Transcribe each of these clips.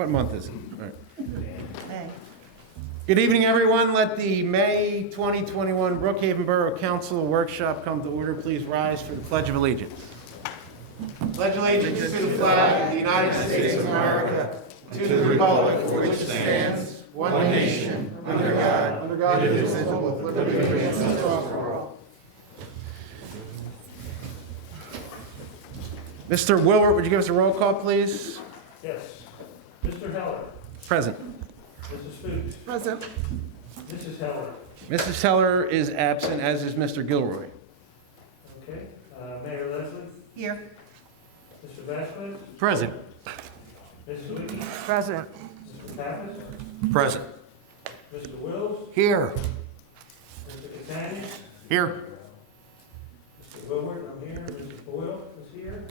What month is it? All right. May. Good evening, everyone. Let the May 2021 Brookhaven Borough Council Workshop come to order. Please rise for the Pledge of Allegiance. Pledge allegiance to the flag of the United States of America, to the republic for which it stands, one nation, under God, indivisible, with liberty and justice for all. Mr. Wilbert, would you give us a roll call, please? Yes. Mr. Heller. Present. Mrs. Fuchs. Present. Mrs. Heller. Mrs. Heller is absent, as is Mr. Gilroy. Okay. Mayor Leslie. Here. Mr. Vasquez. Present. Mrs. Wiki. Present. Mr. Pappas. Present. Mr. Wills. Here. Mr. Catania. Here. Mr. Wilbert, I'm here. Mrs. Boyle is here.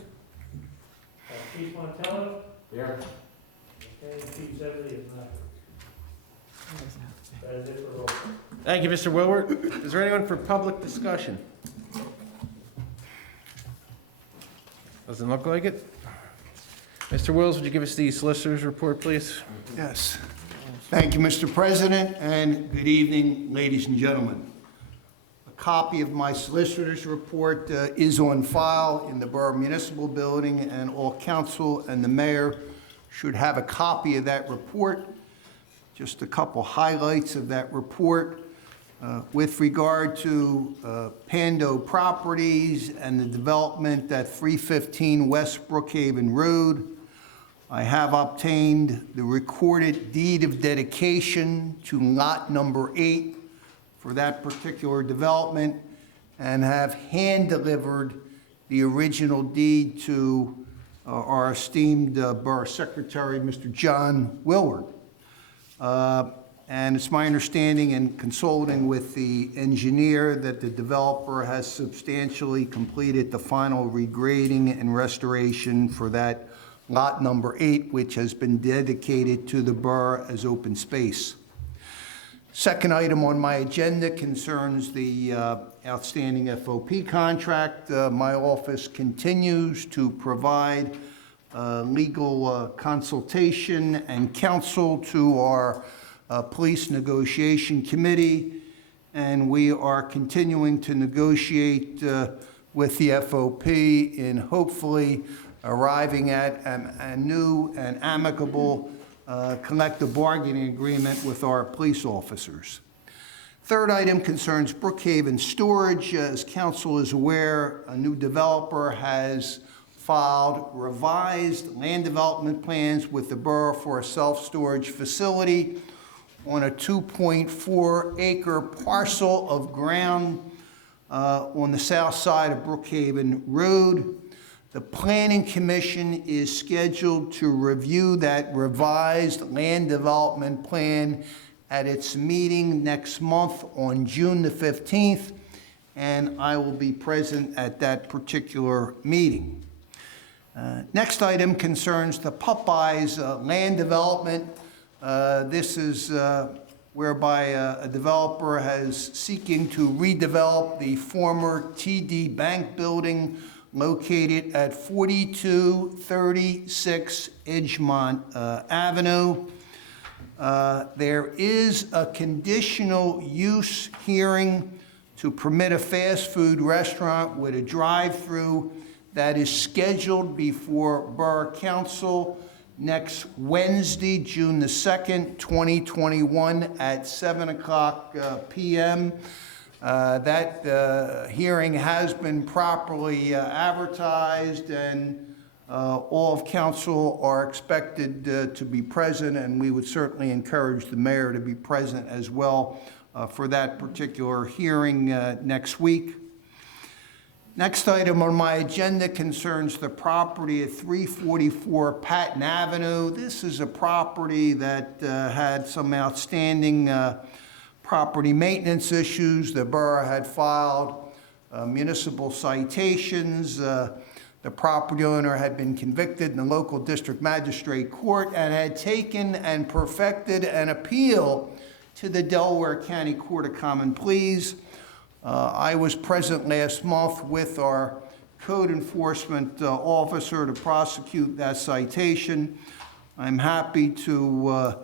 Chief Montello. Here. Okay, Chief Zebedee is not. That is it for roll call. Thank you, Mr. Wilbert. Is there anyone for public discussion? Doesn't look like it. Mr. Wills, would you give us the solicitor's report, please? Yes. Thank you, Mr. President, and good evening, ladies and gentlemen. A copy of my solicitor's report is on file in the Borough Municipal Building, and all council and the mayor should have a copy of that report. Just a couple highlights of that report. With regard to Pando Properties and the development at 315 West Brookhaven Road, I have obtained the recorded deed of dedication to lot number 8 for that particular development and have hand-delivered the original deed to our esteemed Borough Secretary, Mr. John Willard. And it's my understanding in consulting with the engineer that the developer has substantially completed the final regrading and restoration for that lot number 8, which has been dedicated to the borough as open space. Second item on my agenda concerns the outstanding FOP contract. My office continues to provide legal consultation and counsel to our police negotiation committee, and we are continuing to negotiate with the FOP in hopefully arriving at a new and amicable collective bargaining agreement with our police officers. Third item concerns Brookhaven Storage. As council is aware, a new developer has filed revised land development plans with the borough for a self-storage facility on a 2.4-acre parcel of ground on the south side of Brookhaven Road. The Planning Commission is scheduled to review that revised land development plan at its meeting next month on June the 15th, and I will be present at that particular meeting. Next item concerns the Popeyes land development. This is whereby a developer is seeking to redevelop the former TD Bank building located at 4236 Edgemont Avenue. There is a conditional use hearing to permit a fast food restaurant with a drive-through that is scheduled before Borough Council next Wednesday, June the 2nd, 2021 at 7 o'clock p.m. That hearing has been properly advertised, and all of council are expected to be present, and we would certainly encourage the mayor to be present as well for that particular hearing next week. Next item on my agenda concerns the property at 344 Patton Avenue. This is a property that had some outstanding property maintenance issues. The borough had filed municipal citations. The property owner had been convicted in the local district magistrate court and had taken and perfected an appeal to the Delaware County Court of Common Pleas. I was present last month with our code enforcement officer to prosecute that citation. I'm happy to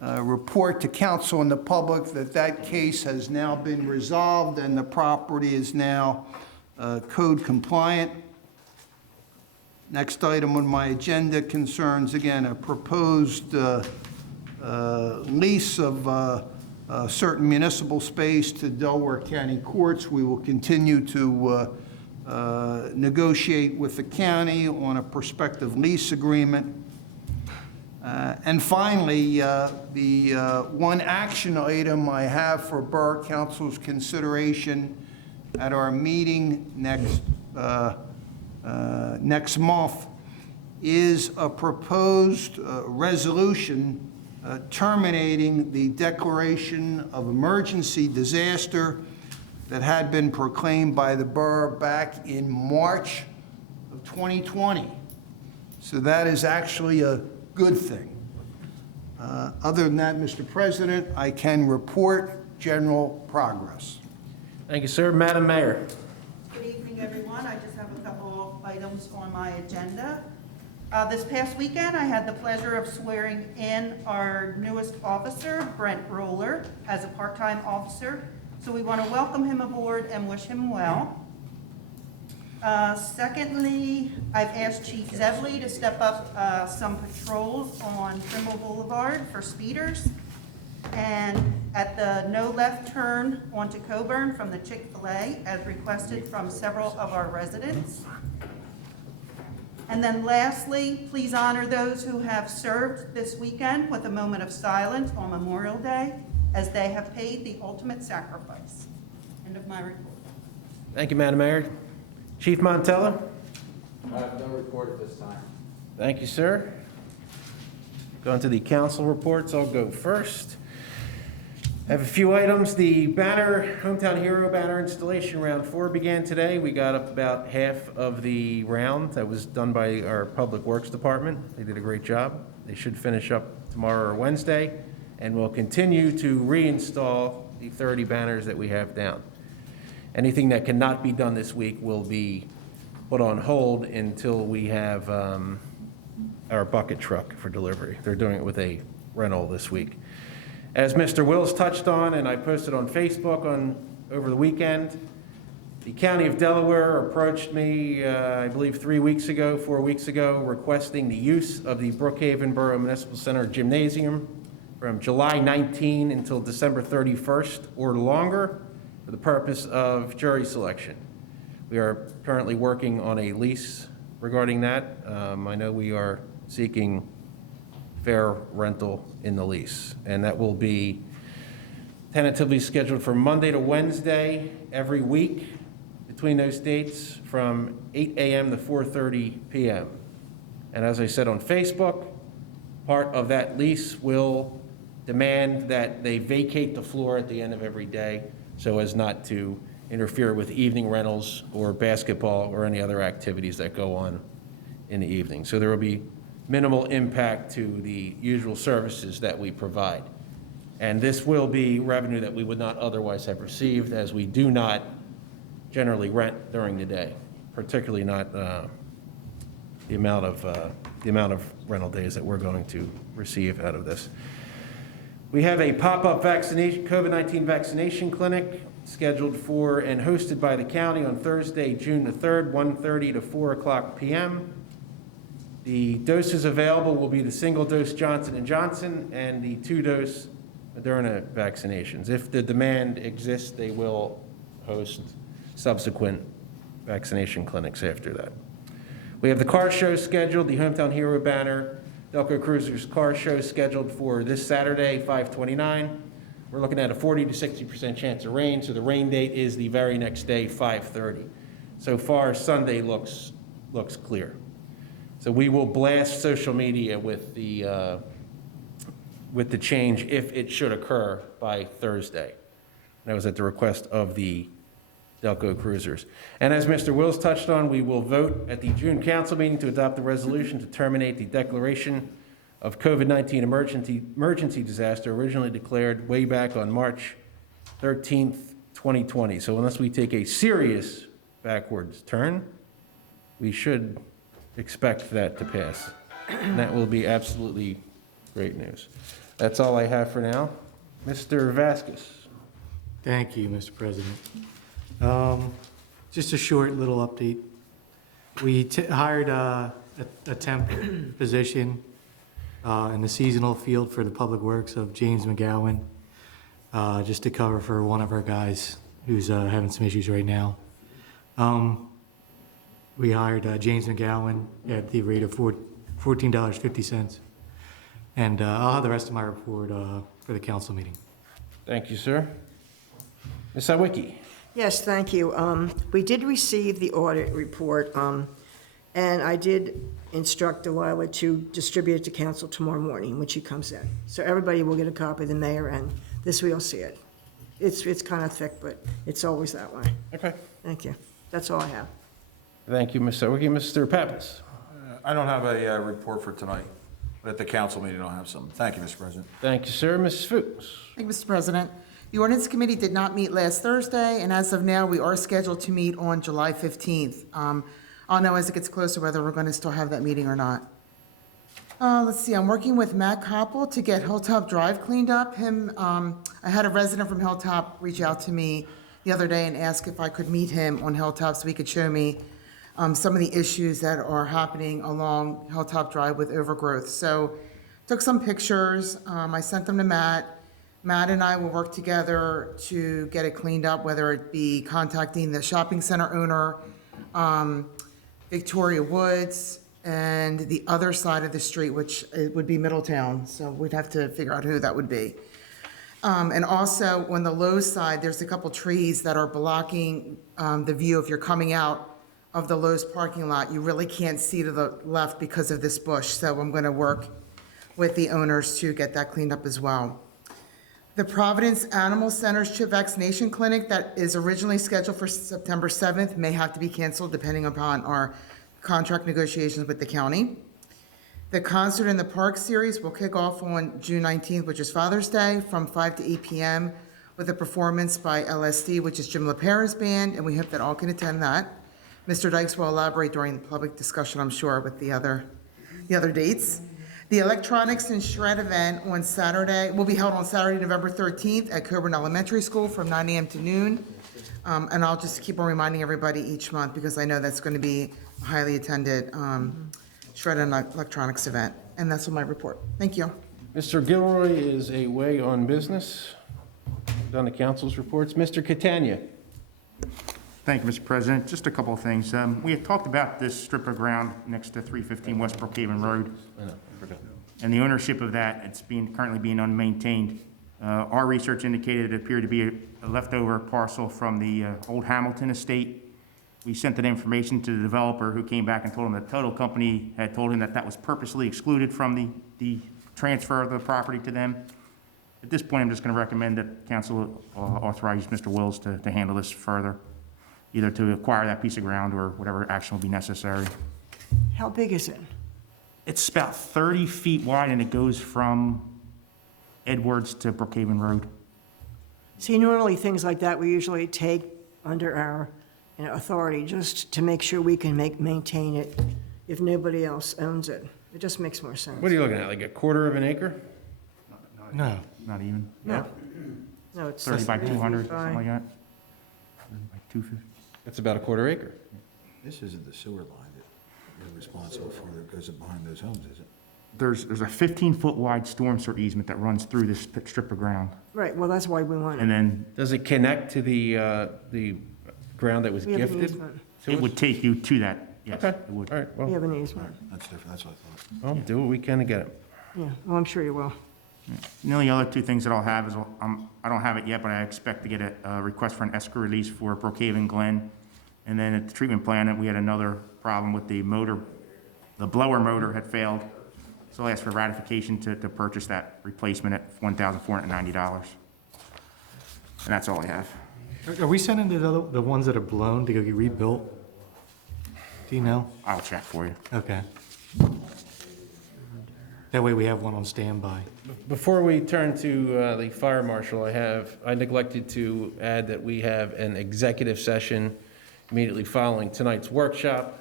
report to council and the public that that case has now been resolved and the property is now code compliant. Next item on my agenda concerns, again, a proposed lease of certain municipal space to Delaware County Courts. We will continue to negotiate with the county on a prospective lease agreement. And finally, the one action item I have for Borough Council's consideration at our meeting next month is a proposed resolution terminating the declaration of emergency disaster that had been proclaimed by the borough back in March of 2020. So that is actually a good thing. Other than that, Mr. President, I can report general progress. Thank you, sir. Madam Mayor. Good evening, everyone. I just have a couple of items on my agenda. This past weekend, I had the pleasure of swearing in our newest officer, Brent Roller, as a part-time officer. So we want to welcome him aboard and wish him well. Secondly, I've asked Chief Zevley to step up some patrols on Trimble Boulevard for speeders. And at the no left turn onto Coburn from the Chick-fil-A, as requested from several of our residents. And then lastly, please honor those who have served this weekend with a moment of silence on Memorial Day, as they have paid the ultimate sacrifice. End of my report. Thank you, Madam Mayor. Chief Montella. I have no report at this time. Thank you, sir. Going to the council reports, I'll go first. I have a few items. The banner, Hometown Hero banner installation round 4 began today. We got up about half of the round. That was done by our Public Works Department. They did a great job. They should finish up tomorrow or Wednesday, and we'll continue to reinstall the 30 banners that we have down. Anything that cannot be done this week will be put on hold until we have our bucket truck for delivery. They're doing it with a rental this week. As Mr. Wills touched on, and I posted on Facebook over the weekend, the County of Delaware approached me, I believe 4 weeks ago, requesting the use of the Brookhaven Borough Municipal Center Gymnasium from July 19 until December 31st or longer for the purpose of jury selection. We are currently working on a lease regarding that. I know we are seeking fair rental in the lease, and that will be tentatively scheduled for Monday to Wednesday every week between those dates from 8 a.m. to 4:30 p.m. And as I said on Facebook, part of that lease will demand that they vacate the floor at the end of every day so as not to interfere with evening rentals or basketball or any other activities that go on in the evening. So there will be minimal impact to the usual services that we provide. And this will be revenue that we would not otherwise have received, as we do not generally rent during the day, particularly not the amount of rental days that we're going to receive out of this. We have a pop-up COVID-19 vaccination clinic scheduled for and hosted by the county on Thursday, June the 3rd, 1:30 to 4 o'clock p.m. The doses available will be the single-dose Johnson & Johnson and the 2-dose Moderna vaccinations. If the demand exists, they will host subsequent vaccination clinics after that. We have the car show scheduled, the Hometown Hero banner, Delco Cruisers car show scheduled for this Saturday, 5/29. We're looking at a 40 to 60% chance of rain, so the rain date is the very next day, 5/30. So far, Sunday looks clear. So we will blast social media with the change if it should occur by Thursday. That was at the request of the Delco Cruisers. And as Mr. Wills touched on, we will vote at the June council meeting to adopt the resolution to terminate the declaration of COVID-19 emergency disaster originally declared way back on March 13th, 2020. So unless we take a serious backwards turn, we should expect that to pass. And that will be absolutely great news. That's all I have for now. Mr. Vasquez. Thank you, Mr. President. Just a short little update. We hired a temp position in the seasonal field for the Public Works of James McGowan, just to cover for one of our guys who's having some issues right now. We hired James McGowan at the rate of $14.50. And I'll have the rest of my report for the council meeting. Thank you, sir. Ms. Sawicki. Yes, thank you. We did receive the audit report, and I did instruct Delilah to distribute it to council tomorrow morning when she comes in. So everybody will get a copy, the mayor, and this way you'll see it. It's kind of thick, but it's always that way. Okay. Thank you. That's all I have. Thank you, Ms. Sawicki. Mr. Pappas. I don't have a report for tonight, but at the council meeting, I'll have some. Thank you, Mr. President. Thank you, sir. Ms. Fuchs. Thank you, Mr. President. The ordinance committee did not meet last Thursday, and as of now, we are scheduled to meet on July 15th. I'll know as it gets closer whether we're going to still have that meeting or not. Let's see, I'm working with Matt Koppel to get Hilltop Drive cleaned up. I had a resident from Hilltop reach out to me the other day and ask if I could meet him on Hilltop so he could show me some of the issues that are happening along Hilltop Drive with overgrowth. So took some pictures, I sent them to Matt. Matt and I will work together to get it cleaned up, whether it be contacting the shopping center owner, Victoria Woods, and the other side of the street, which would be Middletown. So we'd have to figure out who that would be. And also on the Lowe's side, there's a couple trees that are blocking the view if you're coming out of the Lowe's parking lot. You really can't see to the left because of this bush. So I'm going to work with the owners to get that cleaned up as well. The Providence Animal Center's chip vaccination clinic that is originally scheduled for September 7th may have to be canceled depending upon our contract negotiations with the county. The Concert in the Park series will kick off on June 19th, which is Father's Day, from 5 to 8 p.m. with a performance by LSD, which is Jim LaPera's band, and we hope that all can attend that. Mr. Dykes will elaborate during the public discussion, I'm sure, with the other dates. The Electronics and Shred event on Saturday will be held on Saturday, November 13th at Coburn Elementary School from 9 a.m. to noon. And I'll just keep on reminding everybody each month because I know that's going to be a highly attended Shred and Electronics event. And that's my report. Thank you. Mr. Gilroy is away on business. Done the council's reports. Mr. Catania. Thank you, Mr. President. Just a couple of things. We had talked about this strip of ground next to 315 West Brookhaven Road. And the ownership of that, it's currently being unmaintained. Our research indicated it appeared to be a leftover parcel from the old Hamilton estate. We sent that information to the developer who came back and told him the title company had told him that that was purposely excluded from the transfer of the property to them. At this point, I'm just going to recommend that council authorize Mr. Wills to handle this further, either to acquire that piece of ground or whatever action will be necessary. How big is it? It's about 30 feet wide, and it goes from Edwards to Brookhaven Road. See, normally things like that we usually take under our authority just to make sure we can maintain it if nobody else owns it. It just makes more sense. What are you looking at, like a quarter of an acre? No. Not even. No. No, it's 30 by 200, something like that. 30 by 250. That's about a quarter acre. This isn't the sewer line that you're responsible for that goes up behind those homes, is it? There's a 15-foot wide storm sewer easement that runs through this strip of ground. Right, well, that's why we want And it. then Does it connect to the ground that was We have an gifted? easement. it would take you to that. Yes, Okay, it would. all right, We well, have an easement. That's different, that's what I thought. well, do what we can to get it. Yeah, well, I'm sure you will. The only other two things that I'll have is, I don't have it yet, but I expect to get a request for an escrow release for Brookhaven Glen. And then at the treatment plant, we had another problem with the motor. The blower motor had failed. So I asked for ratification to purchase that replacement at $1,490. And that's all I have. Are we sending the ones that are blown to go get rebuilt? Do you know? I'll check for you. Okay. That way we have one on standby. Before we turn to the fire marshal, I neglected to add that we have an executive session immediately following tonight's workshop.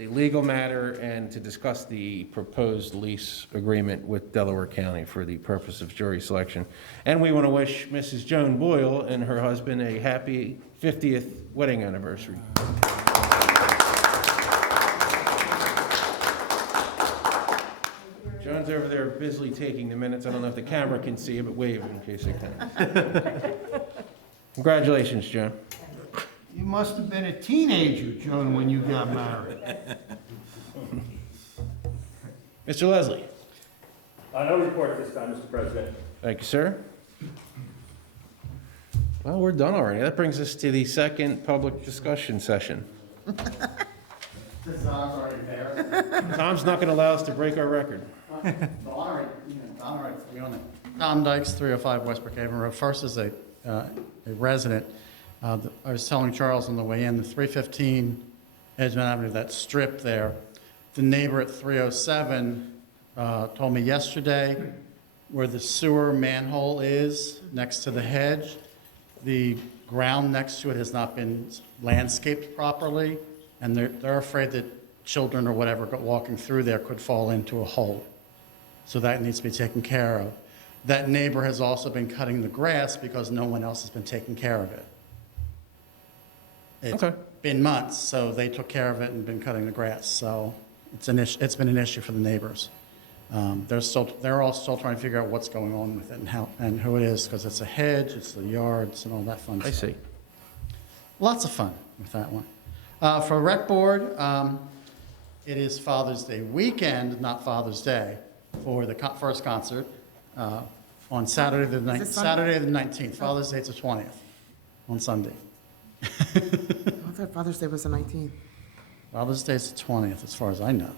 a legal matter and to discuss the proposed lease agreement with Delaware County for the purpose of jury selection. And we want to wish Mrs. Joan Boyle and her husband a happy 50th wedding anniversary. Joan's over there busily taking the minutes. I don't know if the camera can see it, but wave in case it can. Congratulations, Joan. You must have been a teenager, Joan, when you got married. Mr. Leslie. No report at this time, Mr. President. Thank you, sir. Well, we're done already. That brings us to the second public discussion session. Tom's not going to allow us to break our record. Tom Dykes, 305 West Brookhaven Road. First is a resident. I was telling Charles on the way in, the 315 Edgemont Avenue, that strip there, the neighbor at 307 told me yesterday where the sewer manhole is next to the hedge, the ground next to it has not been landscaped properly, and they're afraid that children or whatever walking through there could fall into a hole. So that needs to be taken care of. That neighbor has also been cutting the grass because no one else has been taking care of it. It's Okay. been months, so they took care of it and been cutting the grass. So it's been an issue for the neighbors. They're all still trying to figure out what's going on with it and who it is, because it's a hedge, it's the yards and all that fun I stuff. see. Lots of fun with that one. For Rec Board, it is Father's Day weekend, not Father's Day, for the first concert on Saturday the this Sunday? Saturday the 19th. Father's Day is the 20th, on Sunday. I thought Father's Day was the 19th. Father's Day is the 20th, as far as I know.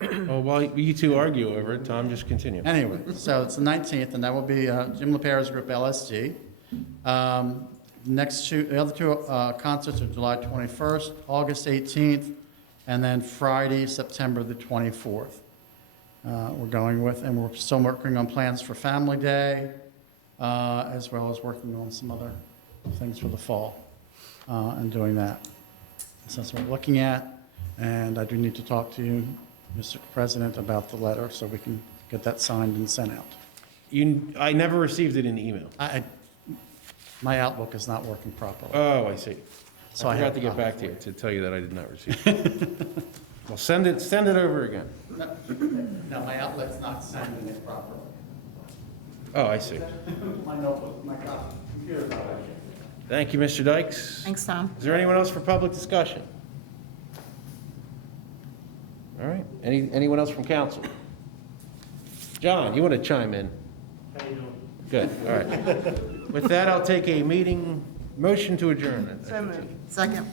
Well, while you two argue over it, Tom, just continue. Anyway, so it's the 19th, and that will be Jim LaPera's group, LSG. The other two concerts are July 21st, August 18th, and then Friday, September the 24th. We're going with, and we're still working on plans for Family Day, as well as working on some other things for the fall, and doing that. So that's what we're looking at, and I do need to talk to you, Mr. President, about the letter, so we can get that signed and sent out. I never received it in email. My Outlook is not working properly. Oh, I see. So I I forgot have to a get copy back for to you you. to tell you that I did not receive it. Well, send it over again. No, my Outlook's not sending it properly. Oh, I see. My notebook, my computer's not working. Thank you, Mr. Dykes. Thanks, Tom. Is there anyone else for public discussion? All right. Anyone else from council? John, you want to chime in? How you doing? Good, all right. With that, I'll take a motion to adjourn. So moved. Second.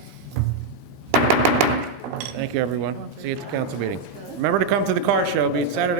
Thank you, everyone. See you at the council meeting. Remember to come to the car show, be it Saturday